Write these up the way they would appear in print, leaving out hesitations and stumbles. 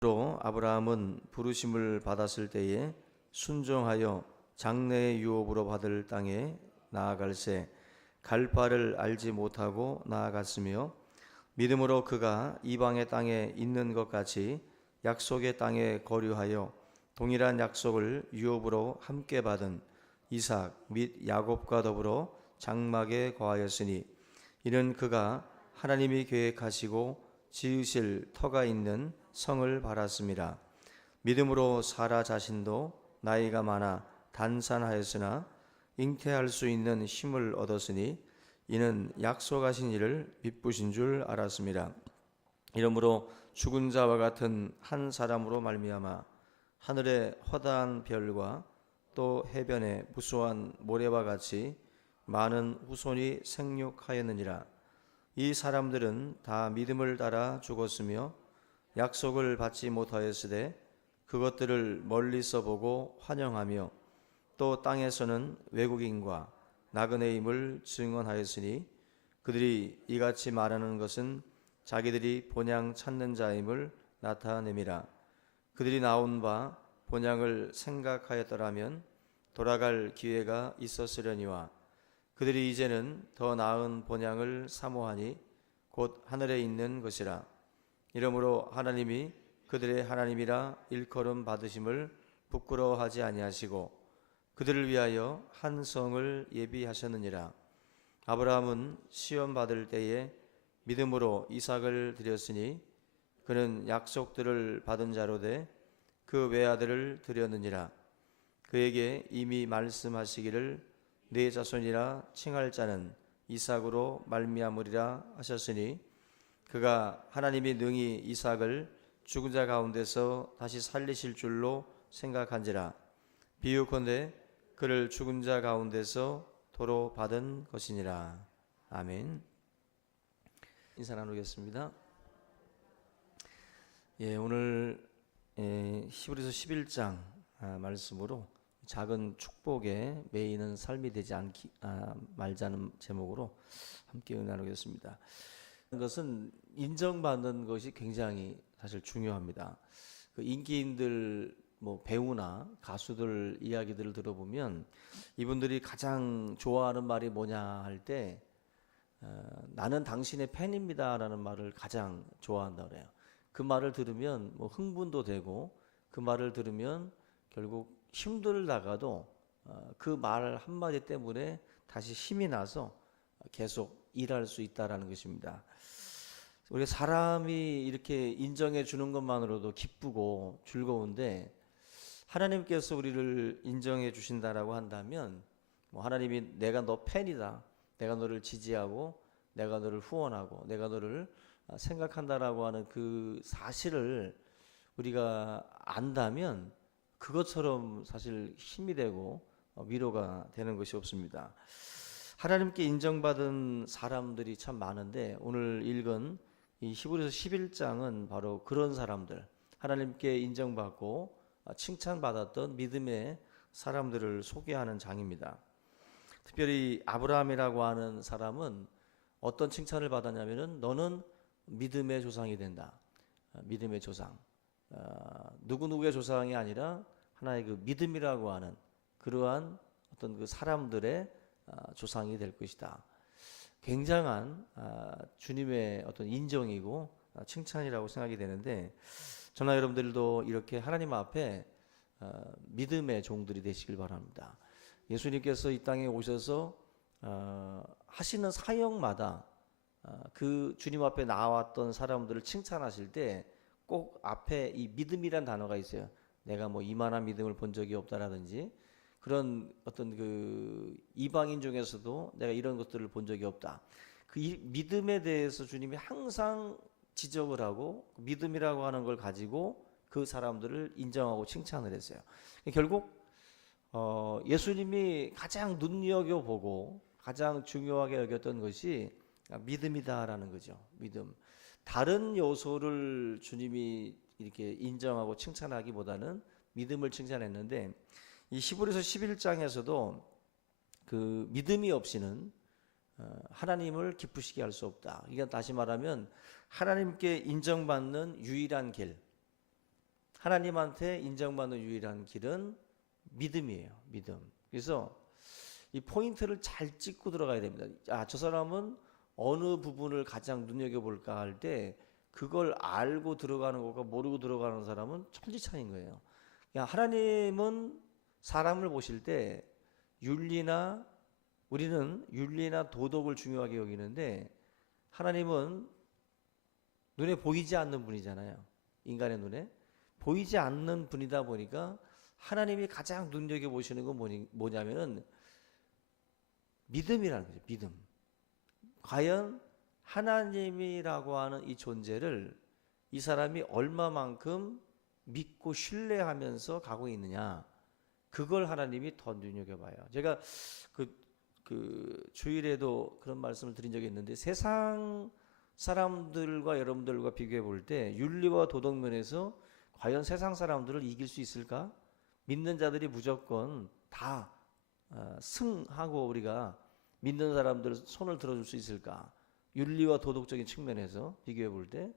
로 아브라함은 부르심을 받았을 때에 순종하여 장래의 유업으로 받을 땅에 나아갈새 갈 바를 알지 못하고 나아갔으며, 믿음으로 그가 이방의 땅에 있는 것 같이 약속의 땅에 거류하여 동일한 약속을 유업으로 함께 받은 이삭 및 야곱과 더불어 장막에 거하였으니, 이는 그가 하나님이 계획하시고 지으실 터가 있는 성을 바랐습니다. 믿음으로 사라 자신도 나이가 많아 단산하였으나 잉태할 수 있는 힘을 얻었으니, 이는 약속하신 이를 미쁘신 줄 알았습니다. 이러므로 죽은 자와 같은 한 사람으로 말미암아 하늘의 허다한 별과 또 해변의 무수한 모래와 같이 많은 후손이 생육하였느니라. 이 사람들은 다 믿음을 따라 죽었으며 약속을 받지 못하였으되 그것들을 멀리서 보고 환영하며 또 땅에서는 외국인과 나그네임을 증언하였으니, 그들이 이같이 말하는 것은 자기들이 본향 찾는 자임을 나타냄이라. 그들이 나온 바 본향을 생각하였더라면 돌아갈 기회가 있었으려니와, 그들이 이제는 더 나은 본향을 사모하니 곧 하늘에 있는 것이라. 이러므로 하나님이 그들의 하나님이라 일컬음 받으심을 부끄러워하지 아니하시고 그들을 위하여 한 성을 예비하셨느니라. 아브라함은 시험 받을 때에 믿음으로 이삭을 드렸으니, 그는 약속들을 받은 자로 돼 그 외아들을 드렸느니라. 그에게 이미 말씀하시기를 네 자손이라 칭할 자는 이삭으로 말미암으리라 하셨으니, 그가 하나님이 능히 이삭을 죽은 자 가운데서 다시 살리실 줄로 생각한지라. 비유컨대 그를 죽은 자 가운데서 도로 받은 것이니라. 아멘. 인사 나누겠습니다. 오늘 히브리서 11장 말씀으로 작은 축복에 매이는 삶이 되지 말자는 제목으로 함께 은혜 나누겠습니다. 그것은 인정받는 것이 굉장히 사실 중요합니다. 그 인기인들, 배우나 가수들 이야기들을 들어보면 이분들이 가장 좋아하는 말이 뭐냐 할 때 나는 당신의 팬입니다라는 말을 가장 좋아한다고 그래요. 그 말을 들으면 흥분도 되고, 그 말을 들으면 결국 힘들다가도 그 말 한마디 때문에 다시 힘이 나서 계속 일할 수 있다라는 것입니다. 우리 사람이 이렇게 인정해 주는 것만으로도 기쁘고 즐거운데, 하나님께서 우리를 인정해 주신다라고 한다면 하나님이 내가 너 팬이다, 내가 너를 지지하고 내가 너를 후원하고 내가 너를 생각한다라고 하는 그 사실을 우리가 안다면 그것처럼 사실 힘이 되고 위로가 되는 것이 없습니다. 하나님께 인정받은 사람들이 참 많은데, 오늘 읽은 이 히브리서 11장은 바로 그런 사람들, 하나님께 인정받고 칭찬받았던 믿음의 사람들을 소개하는 장입니다. 특별히 아브라함이라고 하는 사람은 어떤 칭찬을 받았냐면은 너는 믿음의 조상이 된다. 믿음의 조상. 누구누구의 조상이 아니라 하나의 그 믿음이라고 하는 그러한 어떤 그 사람들의 조상이 될 것이다. 굉장한 주님의 어떤 인정이고 칭찬이라고 생각이 되는데, 저나 여러분들도 이렇게 하나님 앞에 믿음의 종들이 되시길 바랍니다. 예수님께서 이 땅에 오셔서 하시는 사역마다 그 주님 앞에 나왔던 사람들을 칭찬하실 때 꼭 앞에 이 믿음이란 단어가 있어요. 내가 이만한 믿음을 본 적이 없다라든지, 그런 어떤 그 이방인 중에서도 내가 이런 것들을 본 적이 없다. 그 믿음에 대해서 주님이 항상 지적을 하고 믿음이라고 하는 걸 가지고 그 사람들을 인정하고 칭찬을 했어요. 결국 예수님이 가장 눈여겨보고 가장 중요하게 여겼던 것이 믿음이다라는 거죠. 믿음. 다른 요소를 주님이 이렇게 인정하고 칭찬하기보다는 믿음을 칭찬했는데, 이 히브리서 11장에서도 그 믿음이 없이는 하나님을 기쁘시게 할 수 없다. 이게 다시 말하면 하나님께 인정받는 유일한 길, 하나님한테 인정받는 유일한 길은 믿음이에요. 믿음. 그래서 이 포인트를 잘 찍고 들어가야 됩니다. 저 사람은 어느 부분을 가장 눈여겨볼까 할 때 그걸 알고 들어가는 것과 모르고 들어가는 사람은 천지차이인 거예요. 하나님은 사람을 보실 때 우리는 윤리나 도덕을 중요하게 여기는데 하나님은 눈에 보이지 않는 분이잖아요. 인간의 눈에 보이지 않는 분이다 보니까 하나님이 가장 눈여겨보시는 건 뭐냐면은 믿음이라는 거죠. 믿음. 과연 하나님이라고 하는 이 존재를 이 사람이 얼마만큼 믿고 신뢰하면서 가고 있느냐, 그걸 하나님이 더 눈여겨봐요. 제가 그 주일에도 그런 말씀을 드린 적이 있는데, 세상 사람들과 여러분들과 비교해 볼 때 윤리와 도덕 면에서 과연 세상 사람들을 이길 수 있을까? 믿는 자들이 무조건 다 승하고 우리가 믿는 사람들 손을 들어줄 수 있을까? 윤리와 도덕적인 측면에서 비교해 볼 때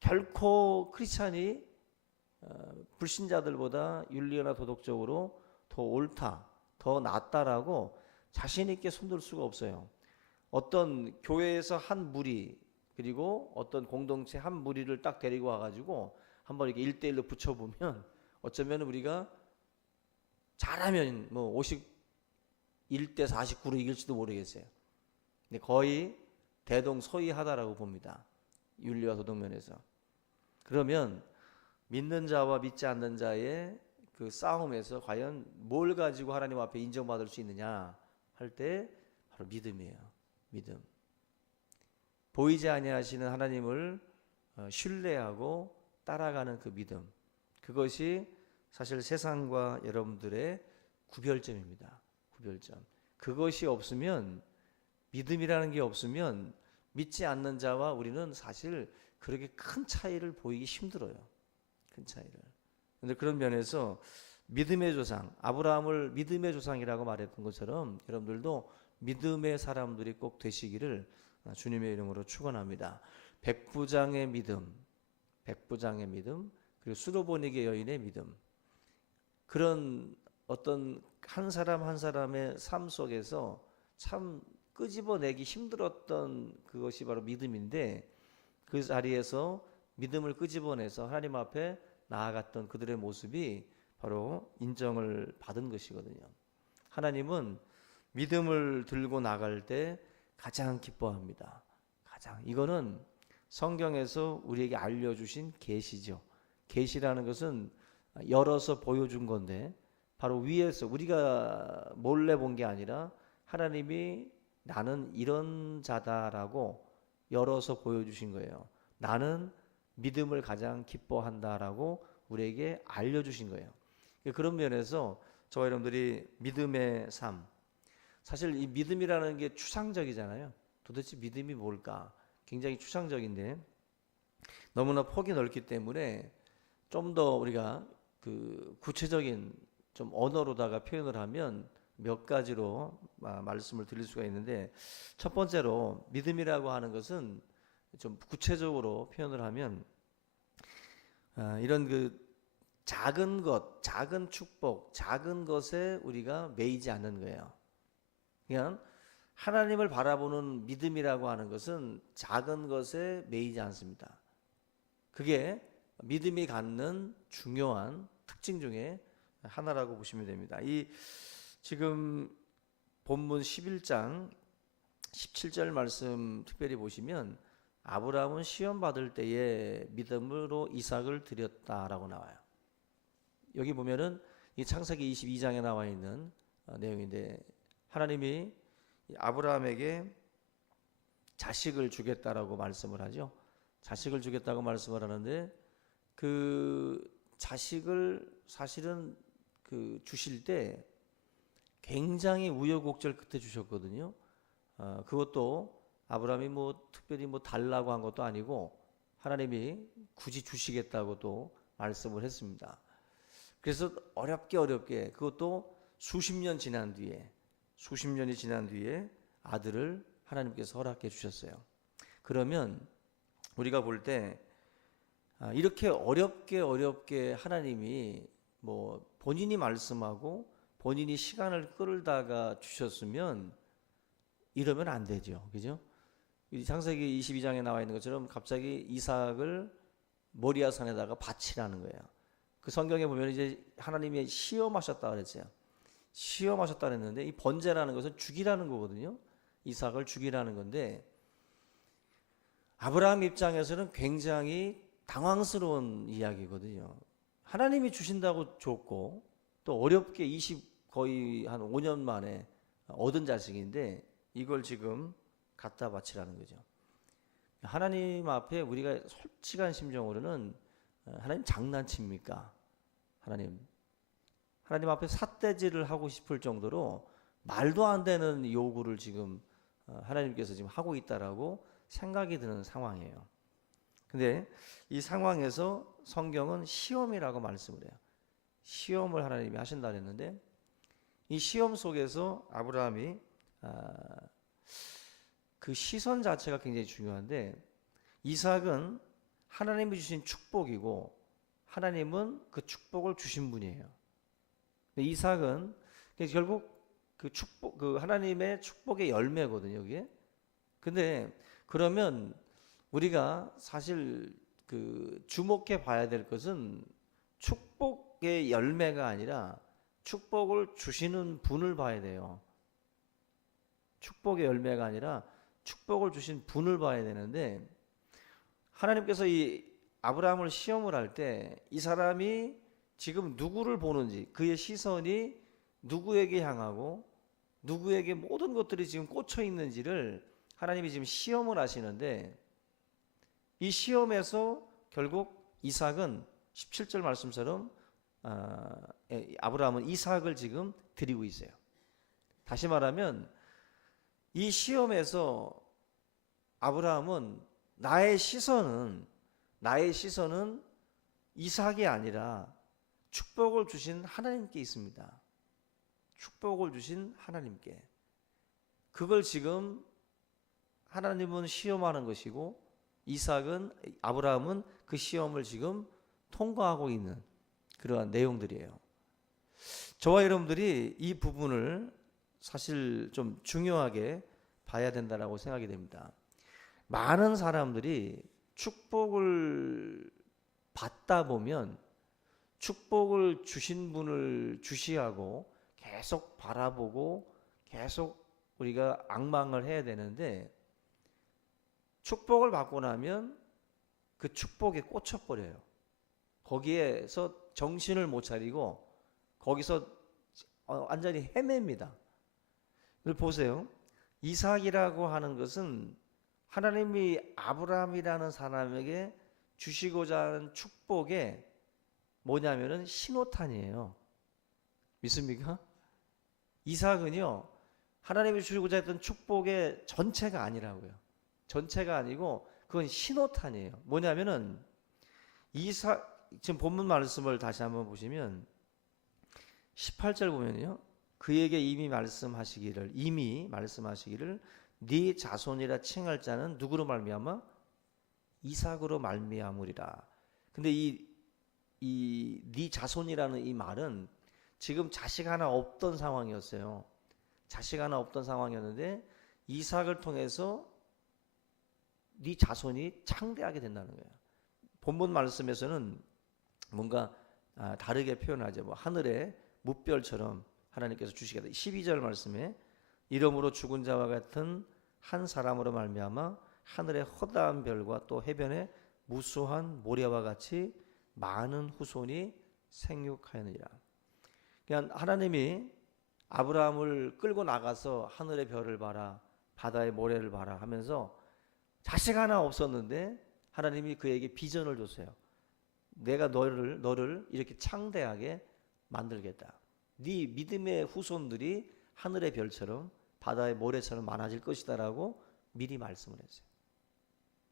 결코 크리스찬이 불신자들보다 윤리나 도덕적으로 더 옳다, 더 낫다라고 자신 있게 손들 수가 없어요. 어떤 교회에서 한 무리, 그리고 어떤 공동체 한 무리를 딱 데리고 와가지고 한번 이렇게 1대1로 붙여보면 어쩌면 우리가 잘하면 뭐 51대 49로 이길지도 모르겠어요. 근데 거의 대동소이하다라고 봅니다. 윤리와 도덕 면에서. 그러면 믿는 자와 믿지 않는 자의 그 싸움에서 과연 뭘 가지고 하나님 앞에 인정받을 수 있느냐 할 때 바로 믿음이에요. 믿음. 보이지 아니하시는 하나님을 신뢰하고 따라가는 그 믿음. 그것이 사실 세상과 여러분들의 구별점입니다. 구별점. 그것이 없으면, 믿음이라는 게 없으면 믿지 않는 자와 우리는 사실 그렇게 큰 차이를 보이기 힘들어요. 큰 차이를. 그런데 그런 면에서 믿음의 조상, 아브라함을 믿음의 조상이라고 말했던 것처럼 여러분들도 믿음의 사람들이 꼭 되시기를 주님의 이름으로 축원합니다. 백부장의 믿음, 그리고 수로보니게 여인의 믿음. 그런 어떤 한 사람 한 사람의 삶 속에서 참 끄집어내기 힘들었던 그것이 바로 믿음인데, 그 자리에서 믿음을 끄집어내서 하나님 앞에 나아갔던 그들의 모습이 바로 인정을 받은 것이거든요. 하나님은 믿음을 들고 나갈 때 가장 기뻐합니다. 이거는 성경에서 우리에게 알려주신 계시죠. 계시라는 것은 열어서 보여준 건데, 바로 위에서 우리가 몰래 본 게 아니라 하나님이 나는 이런 자다라고 열어서 보여주신 거예요. 나는 믿음을 가장 기뻐한다라고 우리에게 알려주신 거예요. 그런 면에서 저와 여러분들이 믿음의 삶, 사실 이 믿음이라는 게 추상적이잖아요. 도대체 믿음이 뭘까? 굉장히 추상적인데 너무나 폭이 넓기 때문에 좀 더 우리가 그 구체적인 좀 언어로다가 표현을 하면 몇 가지로 말씀을 드릴 수가 있는데, 첫 번째로 믿음이라고 하는 것은 좀 구체적으로 표현을 하면 이런 그 작은 것, 작은 축복, 작은 것에 우리가 매이지 않는 거예요. 그냥 하나님을 바라보는 믿음이라고 하는 것은 작은 것에 매이지 않습니다. 그게 믿음이 갖는 중요한 특징 중에 하나라고 보시면 됩니다. 이 지금 본문 11장 17절 말씀 특별히 보시면 아브라함은 시험 받을 때에 믿음으로 이삭을 드렸다라고 나와요. 여기 보면은 이 창세기 22장에 나와 있는 내용인데, 하나님이 아브라함에게 자식을 주겠다라고 말씀을 하죠. 자식을 주겠다고 말씀을 하는데, 그 자식을 사실은 그 주실 때 굉장히 우여곡절 끝에 주셨거든요. 그것도 아브라함이 뭐 특별히 뭐 달라고 한 것도 아니고 하나님이 굳이 주시겠다고 또 말씀을 했습니다. 그래서 어렵게 그것도 수십 년이 지난 뒤에 아들을 하나님께서 허락해 주셨어요. 그러면 우리가 볼 때 이렇게 어렵게 하나님이 뭐 본인이 말씀하고 본인이 시간을 끌다가 주셨으면 이러면 안 되죠. 그죠? 이 창세기 22장에 나와 있는 것처럼 갑자기 이삭을 모리아 산에다가 바치라는 거예요. 그 성경에 보면 이제 하나님이 시험하셨다 그랬어요. 시험하셨다 그랬는데 이 번제라는 것은 죽이라는 거거든요. 이삭을 죽이라는 건데 아브라함 입장에서는 굉장히 당황스러운 이야기거든요. 하나님이 주신다고 줬고 또 어렵게 거의 한 5년 만에 얻은 자식인데 이걸 지금 갖다 바치라는 거죠. 하나님 앞에 우리가 솔직한 심정으로는 하나님 장난칩니까? 하나님 앞에 삿대질을 하고 싶을 정도로 말도 안 되는 요구를 지금 하나님께서 지금 하고 있다라고 생각이 드는 상황이에요. 근데 이 상황에서 성경은 시험이라고 말씀을 해요. 시험을 하나님이 하신다 그랬는데 이 시험 속에서 아브라함이 그 시선 자체가 굉장히 중요한데 이삭은 하나님이 주신 축복이고 하나님은 그 축복을 주신 분이에요. 이삭은 결국 그 하나님의 축복의 열매거든요, 이게. 근데 그러면 우리가 사실 그 주목해 봐야 될 것은 축복의 열매가 아니라 축복을 주시는 분을 봐야 돼요. 축복의 열매가 아니라 축복을 주신 분을 봐야 되는데 하나님께서 이 아브라함을 시험을 할 때 이 사람이 지금 누구를 보는지 그의 시선이 누구에게 향하고 누구에게 모든 것들이 지금 꽂혀 있는지를 하나님이 지금 시험을 하시는데 이 시험에서 결국 이삭은 17절 말씀처럼 아브라함은 이삭을 지금 드리고 있어요. 다시 말하면 이 시험에서 아브라함은 나의 시선은 이삭이 아니라 축복을 주신 하나님께 있습니다. 축복을 주신 하나님께. 그걸 지금 하나님은 시험하는 것이고 아브라함은 그 시험을 지금 통과하고 있는 그러한 내용들이에요. 저와 여러분들이 이 부분을 사실 좀 중요하게 봐야 된다라고 생각이 됩니다. 많은 사람들이 축복을 받다 보면 축복을 주신 분을 주시하고 계속 바라보고 계속 우리가 앙망을 해야 되는데 축복을 받고 나면 그 축복에 꽂혀버려요. 거기에서 정신을 못 차리고 거기서 완전히 헤맵니다. 보세요. 이삭이라고 하는 것은 하나님이 아브라함이라는 사람에게 주시고자 하는 축복의 뭐냐면은 신호탄이에요. 믿습니까? 이삭은요, 하나님이 주시고자 했던 축복의 전체가 아니라고요. 전체가 아니고 그건 신호탄이에요. 뭐냐면은 지금 본문 말씀을 다시 한번 보시면 18절 보면요. 그에게 이미 말씀하시기를 네 자손이라 칭할 자는 누구로 말미암아? 이삭으로 말미암으리라. 근데 네 자손이라는 이 말은 지금 자식 하나 없던 상황이었어요. 자식 하나 없던 상황이었는데 이삭을 통해서 네 자손이 창대하게 된다는 거예요. 본문 말씀에서는 뭔가 다르게 표현하죠. 뭐 하늘의 뭇별처럼 하나님께서 주시겠다. 12절 말씀에 이러므로 죽은 자와 같은 한 사람으로 말미암아 하늘의 허다한 별과 또 해변의 무수한 모래와 같이 많은 후손이 생육하였느니라. 그냥 하나님이 아브라함을 끌고 나가서 하늘의 별을 봐라, 바다의 모래를 봐라 하면서 자식 하나 없었는데 하나님이 그에게 비전을 줬어요. 내가 너를 이렇게 창대하게 만들겠다. 네 믿음의 후손들이 하늘의 별처럼 바다의 모래처럼 많아질 것이다라고 미리 말씀을 했어요.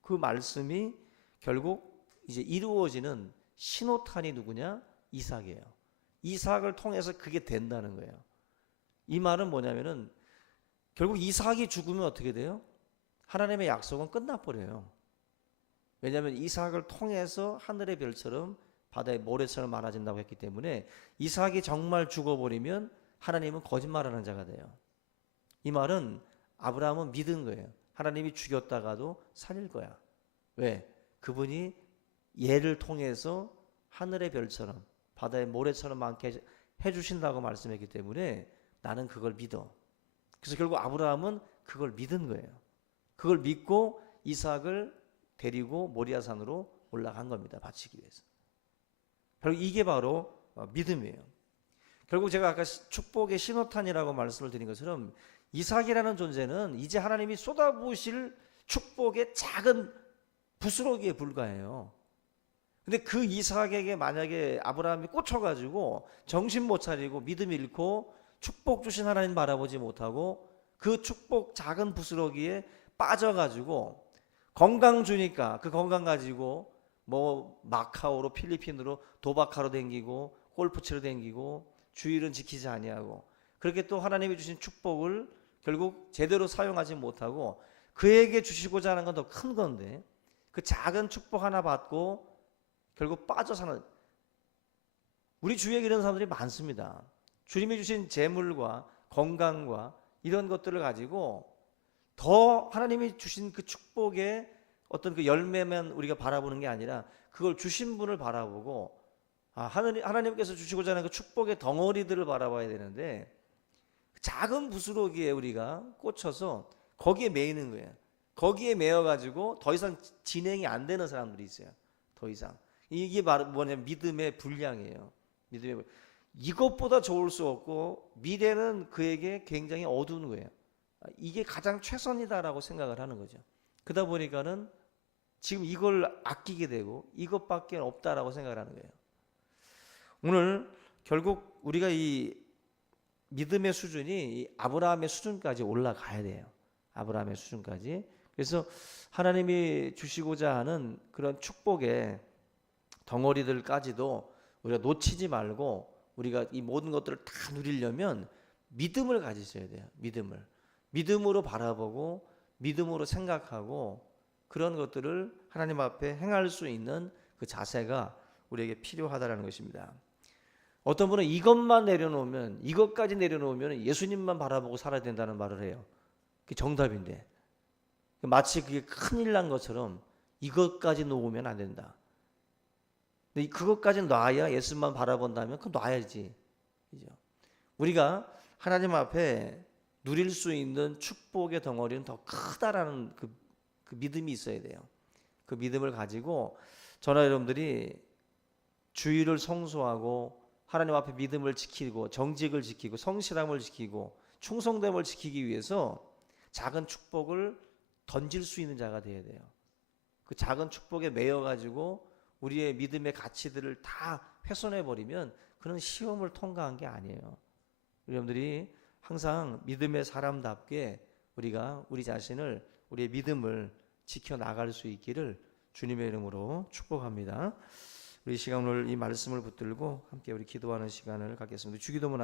그 말씀이 결국 이제 이루어지는 신호탄이 누구냐? 이삭이에요. 이삭을 통해서 그게 된다는 거예요. 이 말은 뭐냐면은 결국 이삭이 죽으면 어떻게 돼요? 하나님의 약속은 끝나버려요. 왜냐하면 이삭을 통해서 하늘의 별처럼 바다의 모래처럼 많아진다고 했기 때문에 이삭이 정말 죽어버리면 하나님은 거짓말하는 자가 돼요. 이 말은 아브라함은 믿은 거예요. 하나님이 죽였다가도 살릴 거야. 왜? 그분이 얘를 통해서 하늘의 별처럼 바다의 모래처럼 많게 해주신다고 말씀했기 때문에 나는 그걸 믿어. 그래서 결국 아브라함은 그걸 믿은 거예요. 그걸 믿고 이삭을 데리고 모리아산으로 올라간 겁니다. 바치기 위해서. 결국 이게 바로 믿음이에요. 결국 제가 아까 축복의 신호탄이라고 말씀을 드린 것처럼 이삭이라는 존재는 이제 하나님이 쏟아부으실 축복의 작은 부스러기에 불과해요. 근데 그 이삭에게 만약에 아브라함이 꽂혀가지고 정신 못 차리고 믿음 잃고 축복 주신 하나님 바라보지 못하고 그 축복 작은 부스러기에 빠져가지고 건강 주니까 그 건강 가지고 뭐 마카오로 필리핀으로 도박하러 댕기고 골프 치러 댕기고 주일은 지키지 아니하고 그렇게 또 하나님이 주신 축복을 결국 제대로 사용하지 못하고 그에게 주시고자 하는 건 더 큰 건데 그 작은 축복 하나 받고 결국 빠져 사는 우리 주위에 이런 사람들이 많습니다. 주님이 주신 재물과 건강과 이런 것들을 가지고 더 하나님이 주신 그 축복의 어떤 그 열매만 우리가 바라보는 게 아니라 그걸 주신 분을 바라보고 하나님께서 주시고자 하는 그 축복의 덩어리들을 바라봐야 되는데 작은 부스러기에 우리가 꽂혀서 거기에 매이는 거예요. 거기에 매여가지고 더 이상 진행이 안 되는 사람들이 있어요. 더 이상. 이게 바로 뭐냐면 믿음의 불량이에요. 이것보다 좋을 수 없고 미래는 그에게 굉장히 어두운 거예요. 이게 가장 최선이다라고 생각을 하는 거죠. 그러다 보니까는 지금 이걸 아끼게 되고 이것밖에 없다라고 생각을 하는 거예요. 오늘 결국 우리가 이 믿음의 수준이 아브라함의 수준까지 올라가야 돼요. 아브라함의 수준까지. 그래서 하나님이 주시고자 하는 그런 축복의 덩어리들까지도 우리가 놓치지 말고 우리가 이 모든 것들을 다 누리려면 믿음을 가지셔야 돼요. 믿음으로 바라보고 믿음으로 생각하고 그런 것들을 하나님 앞에 행할 수 있는 그 자세가 우리에게 필요하다는 것입니다. 어떤 분은 이것까지 내려놓으면 예수님만 바라보고 살아야 된다는 말을 해요. 그게 정답인데 마치 그게 큰일 난 것처럼 이것까지 놓으면 안 된다. 근데 그것까지 놔야 예수만 바라본다면 그거 놔야지. 그죠? 우리가 하나님 앞에 누릴 수 있는 축복의 덩어리는 더 크다라는 그 믿음이 있어야 돼요. 그 믿음을 가지고 저나 여러분들이 주의를 성수하고 하나님 앞에 믿음을 지키고 정직을 지키고 성실함을 지키고 충성됨을 지키기 위해서 작은 축복을 던질 수 있는 자가 되어야 돼요. 그 작은 축복에 매여가지고 우리의 믿음의 가치들을 다 훼손해버리면 그런 시험을 통과한 게 아니에요. 여러분들이 항상 믿음의 사람답게 우리가 우리 자신을 우리의 믿음을 지켜나갈 수 있기를 주님의 이름으로 축복합니다. 우리 시간 오늘 이 말씀을 붙들고 함께 우리 기도하는 시간을 갖겠습니다. 주기도문